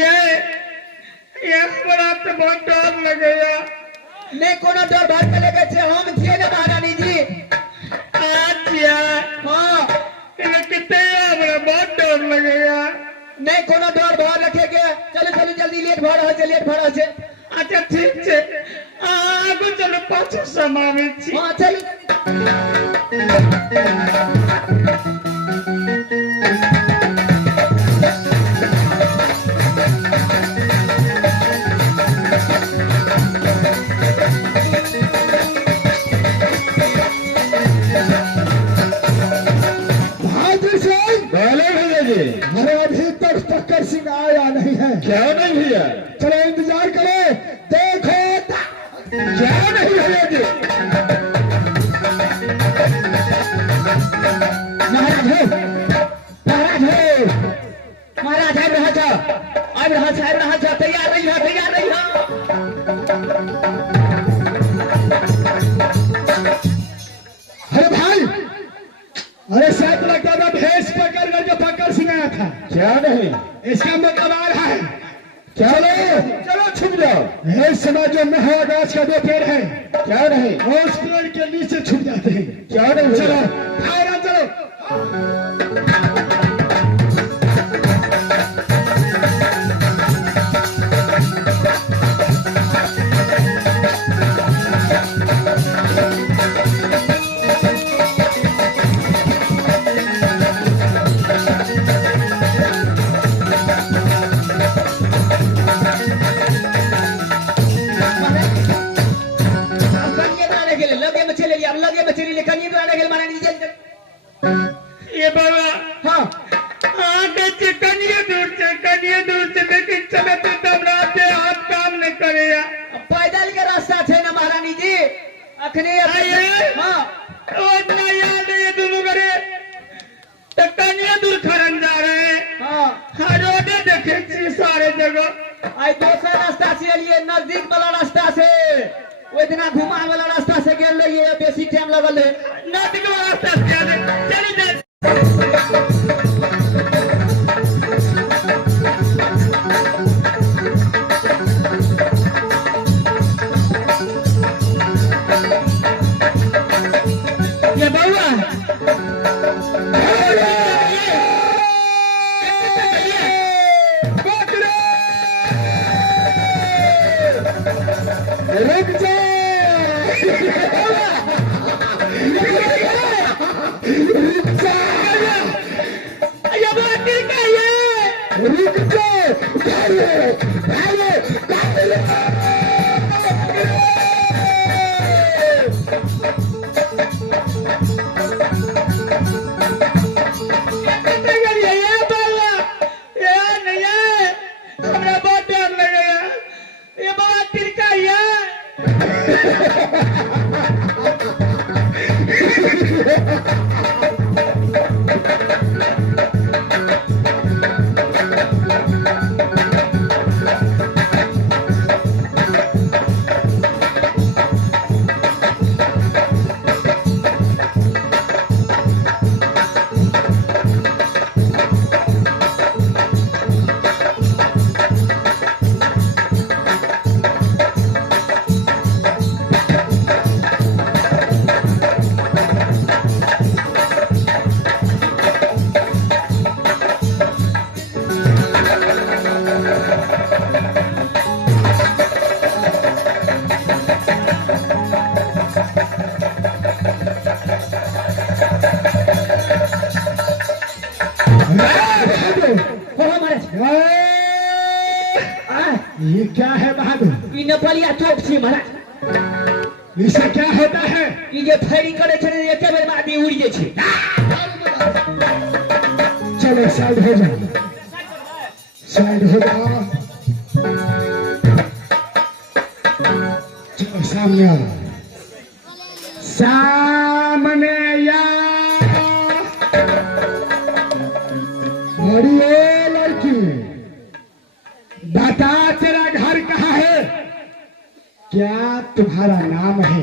ये बड़ा तो बहुत डर लगेगा। नहीं कोनो डर भाग के लेके छे हम छिए ना महारानी जी। अच्छा हाँ इन्हें कितने बड़ा बहुत डर लगेगा। नहीं कोनो डर भाग रखेगे। चलो चलो जल्दी लेट भर हो छे लेट भर हो छे। अच्छा ठीक है आगो चलो पाछे समावे छी। हाँ चलो अरे अभी तक टक्कर सिंह आया नहीं है। क्या नहीं भैया? चलो इंतजार करो देखो क्या नहीं भैया जी? महाराज हो महाराज हो महाराज अब रहा था तैयार नहीं हो अरे भाई अरे शायद लगता था भेष पकड़ कर जो पकड़ सिंह आया था। क्या नहीं? इसका मतलब आ रहा है। चलो चलो छुप जाओ। इस समय जो महागाज का दो पेड़ है क्या नहीं? उस पेड़ के नीचे छुप जाते हैं। क्या नहीं चलो भैया? आराम चलो। ये बाबा हाँ आगे से कनिए दूर से लेकिन चले तो घबराते हाथ काम नहीं करेगा। पैदल के रास्ता थे ना महारानी जी अखने आइए हाँ इतना याद है ये दोनों करे तो कनिए दूर खरन जा रहे हैं। हाँ रोडे देखे छी सारे जगह। आई दूसरा रास्ता से लिए नजदीक वाला रास्ता से वो इतना घुमा वाला रास्ता से गेल रहिए बेसी टाइम लगल है। नदी के रास्ता से चली जाए। ये बउआ रुक जा ये बात का ये रुक जाओ भागो भागो ये बाबा ये नहीं है हमरा बहुत डर लगेगा। ये बाबा तिरका ये ये क्या है बहादुर? ई नेपालिया तोप छी महाराज। इसे क्या होता है? ई जे फायरिंग करे छे ने एके बेर में आदमी उड़ जाय छे। चलो साइड हो जाओ साइड हो जाओ। चलो सामने आओ सामने या अरे ओ लड़की बता तेरा घर कहाँ है? क्या तुम्हारा नाम है?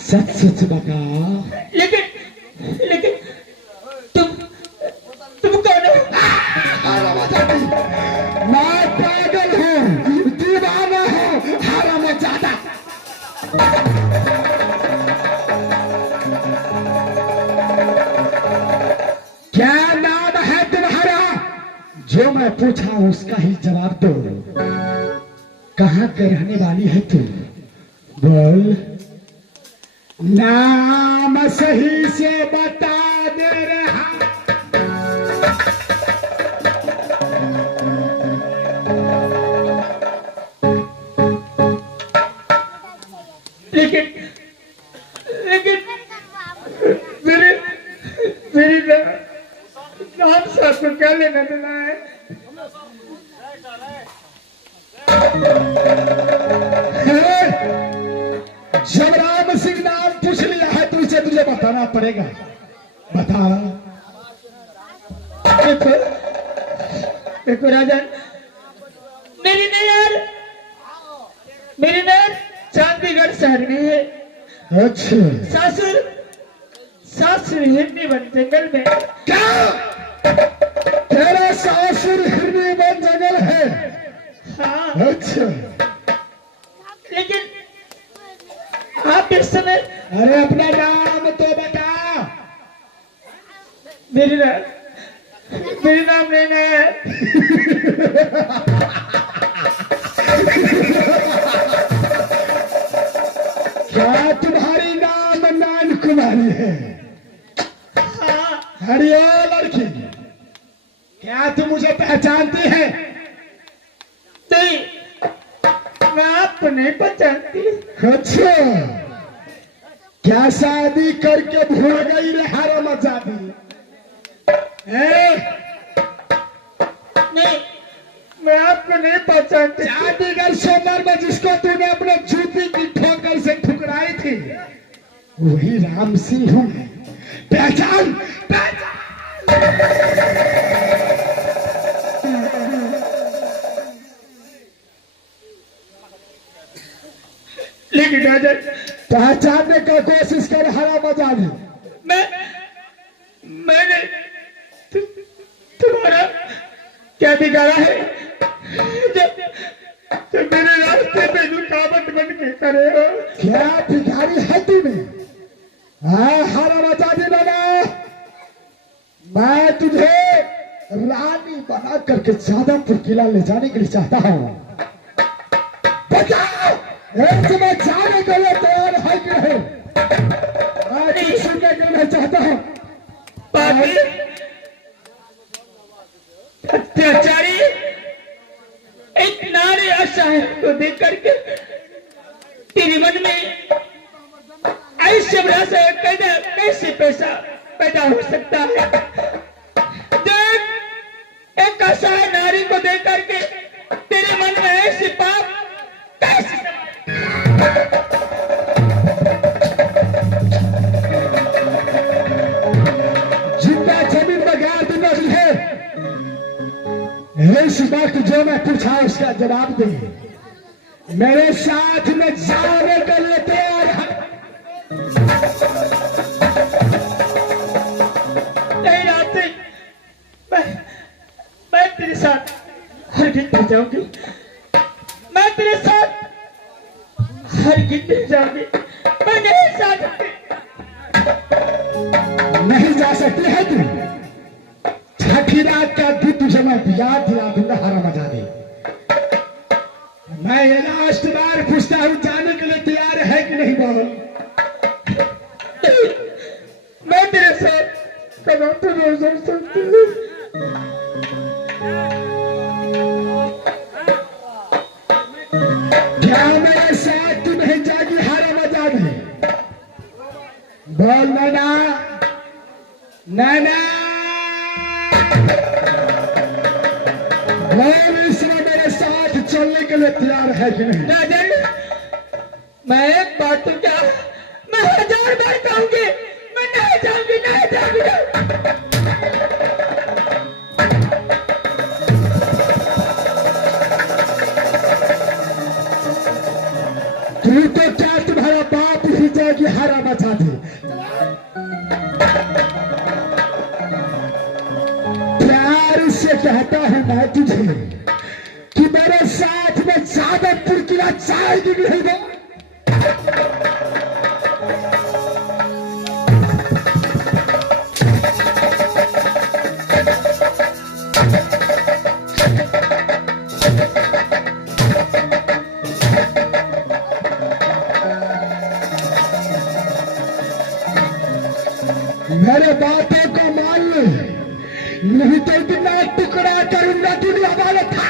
सच सच बता। लेकिन तुम कौन हो? हारा मचाती। मैं पागल हूँ, दीवाना हूँ, हारा मचाता। क्या नाम है तुम्हारा? जो मैं पूछा उसका ही जवाब दो। कहाँ के रहने वाली है तू? बोल। नाम सही से बता दे रहा। लेकिन लेकिन मेरी नाम से आपको क्या लेना देना है? जब राम सिंह नाम पूछ लिया है तो इसे तुझे बताना पड़ेगा। बता। देखो देखो राजन, मेरी नहर चांदीगढ़ शहर में है। अच्छा। सासुर हिरनी वन जंगल में। क्या तेरा सासुर हिरनी वन जंगल है? हाँ। अच्छा। लेकिन आप इस समय अरे अपना नाम तो बता। मेरी नाम नैना है। क्या तुम्हारी नाम नैन कुमारी है? हाँ। अरे ओ लड़की, क्या तुम मुझे पहचानती है? नहीं, मैं आपको नहीं पहचानती। अच्छा। क्या शादी करके भूल गई रे हरामजादी? नहीं, मैं आपको नहीं पहचानती। चांदीगढ़ सोमवार में जिसको तूने अपने जूती की ठोकर से ठुकराई थी, वही राम सिंह हूं मैं। पहचान पहचान। लेकिन राजन, पहचानने का कोशिश कर हरामजादी। मैंने तुम्हारा क्या बिगाड़ा है जब मेरे रास्ते पे रुकावट बन के खड़े हो? क्या भिखारी है तूने? हरामजादी बाबा, मैं तुझे रानी बना करके जादवपुर किला ले जाने के लिए चाहता हूँ। बताओ, एक समय जाने के लिए तैयार है कि नहीं? मैं कुछ सुनने के लिए चाहता हूँ। पापी, अत्याचारी, एक नारी असहाय को देख करके तेरे मन में ऐसे कैसे पैसा पैदा हो सकता है? देख, एक असहाय नारी को देख करके तेरे मन में ऐसे पाप कैसे? जितना जमीन में गाड़ दूंगा तुझे। इस वक्त जो मैं पूछा उसका जवाब दे। मेरे साथ में जाने के लिए तैयार है? नहीं रात मैं तेरे साथ हर घंटे जाऊंगी। मैं तेरे साथ हर घंटे जाऊंगी। मैं नहीं जा सकती। नहीं जा सकती है तू? छठी रात का दिन तुझे मैं याद दिला दूंगा हरामजादी। मैं ये लास्ट बार पूछता हूँ, जाने के लिए तैयार है कि नहीं? बोल। मैं तेरे साथ कदम तो रोज हो सकती हूँ। क्या मेरे साथ तू नहीं जागी हरामजादी? बोल नैना, नैना बोल, इसमें मेरे साथ चलने के लिए तैयार है कि नहीं? राजन, मैं एक बात तो क्या, मैं 1000 बार कहूंगी, मैं नहीं जाऊंगी, नहीं जाऊंगी। तू तो क्या तुम्हारा बाप ही जाएगी हरामजादी? प्यार से कहता हूँ मैं तुझे कि मेरे साथ में जादवपुर किला चाय की नहीं दो। मेरे बातों को मान ले, नहीं तो इतना टुकड़ा करूंगा दुनिया वाले था।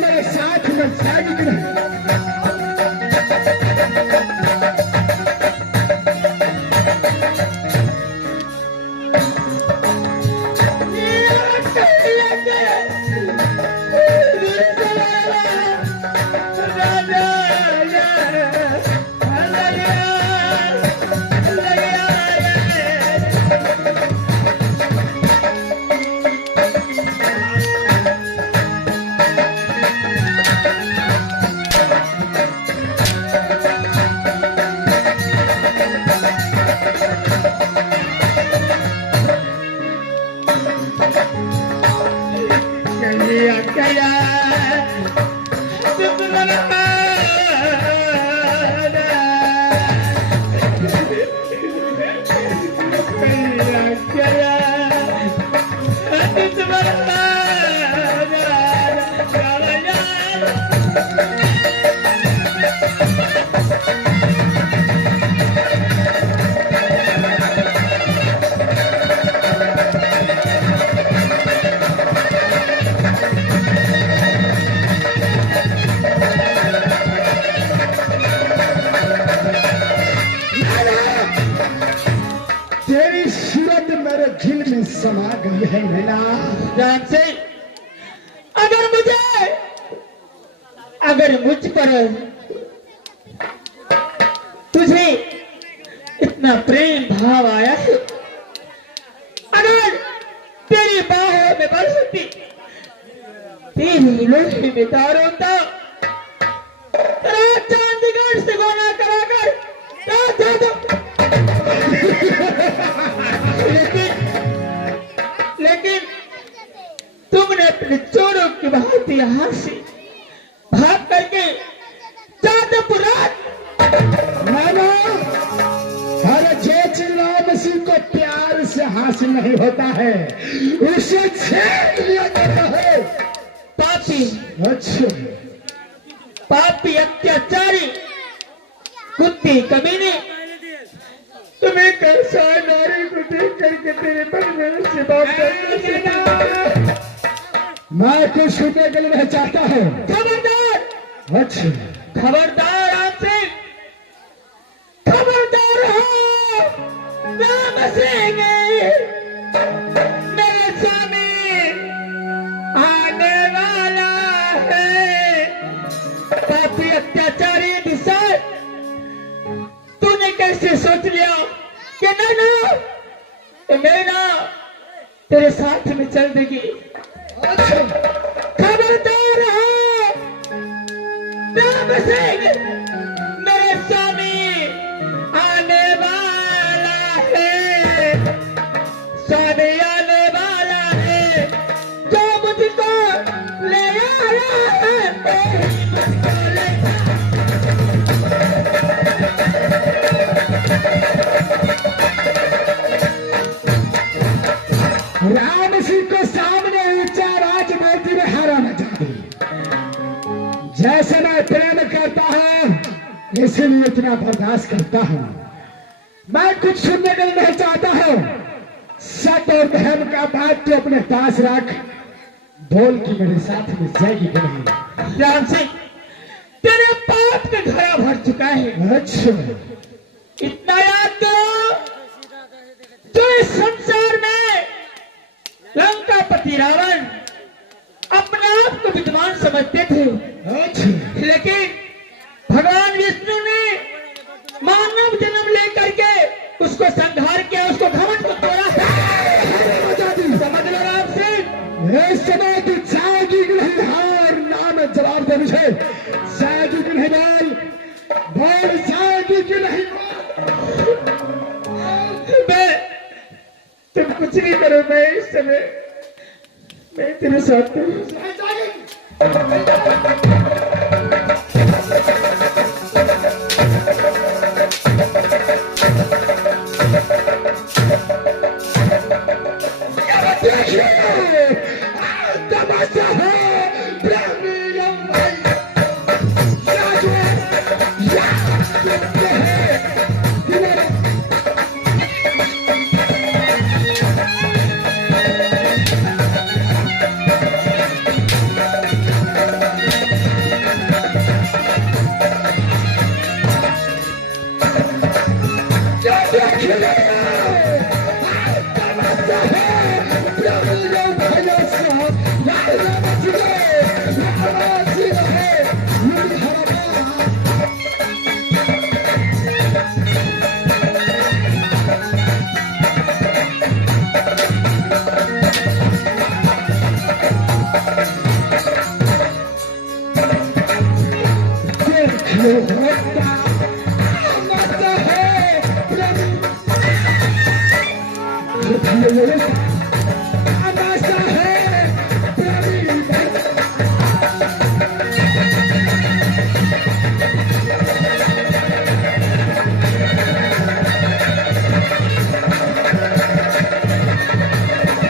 मेरे साथ में जाएगी कि नहीं? तेरी सूरत मेरे दिल में समा गई है नैना। राम से अगर मुझ पर तुझे इतना प्रेम भाव आया है, अगर तेरी बाहों में बरसती तेरी लोहे में तार होता, चंडीगढ़ से गोना कराकर लेकिन तुमने अपने चोरों की भांति यहाँ से भाग करके जादवपुर मानो हर जो चिल्लाम सिंह को प्यार से हासिल नहीं होता है उसे छेड़ लिया जाता है। पापी, अच्छा पापी अत्याचारी कुत्ते कमीने, तुम्हें कैसा नारी को देख करके तेरे मन में से बात करना। मैं कुछ सुनने के लिए नहीं चाहता हूँ। खबरदार, अच्छा खबरदार आपसे, खबरदार हो, राम सिंह मेरे सामने आने वाला है। पापी अत्याचारी दिशा, तूने कैसे सोच लिया कि नैना तेरे साथ में चल देगी। अच्छा खबरदार है, राम सिंह मेरे स्वामी आने वाला है, स्वामी आने वाला है, जो मुझको ले आया है। राम सिंह को सामने ऊंचा राज बोलती में हारा न जाती। जैसे मैं प्रेम करता हूं इसीलिए इतना बर्दाश्त करता हूं। मैं कुछ सुनने के लिए नहीं चाहता हूं। सत्य और धर्म का बात तो अपने पास रख। बोल की मेरे साथ में जाएगी कि नहीं? राम सिंह तेरे पाप में घड़ा भर चुका है। अच्छा इतना याद करो, जो इस संसार में लंकापति रावण अपने आप को विद्वान समझते थे, अच्छा लेकिन भगवान विष्णु ने मानव जन्म लेकर के उसको संहार किया, उसको घमंड को तोड़ा। समझ लो राम सिंह, इस समय तू जाएगी कि नहीं? हार नाम जवाब दे मुझे। जाएगी कि नहीं बोल? बोल जाएगी कि नहीं? तुम कुछ नहीं करो, मैं इस समय मैं तेरे साथ हूँ। तमाशा है प्रेमी भाई, राजू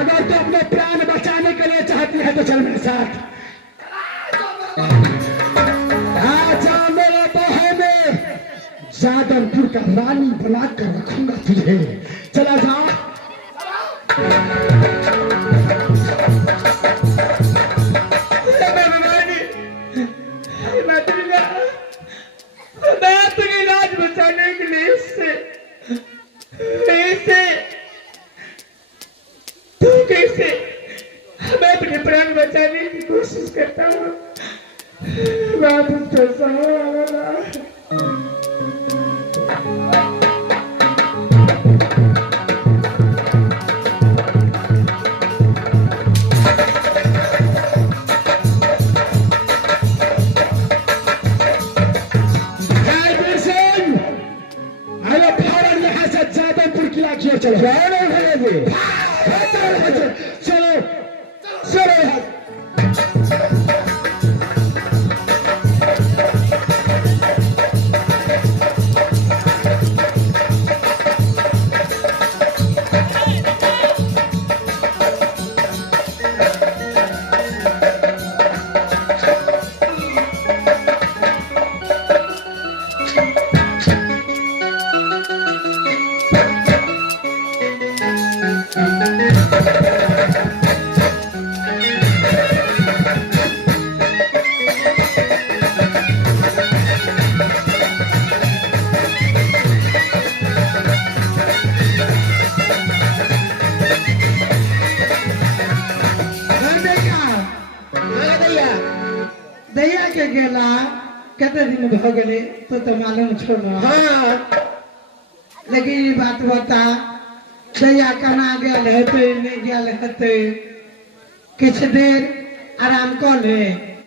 अगर तो अपने प्राण बचाने के लिए चाहती है तो चल मेरे साथ। आजा मेरे बहे में जादवपुर का रानी बना कर रखूंगा तुझे। चला जाओ। मैं तेरी लाज बचाने के लिए इससे तू कैसे मैं अपने प्राण बचाने की कोशिश करता हूँ। चलो चलो चलो के गेला कितने दिन भ गेले तो मालूम छोड़। हाँ लेकिन ये बात बता जया कना गेल हेतै नहीं गेल हेतै किछ देर आराम कर ले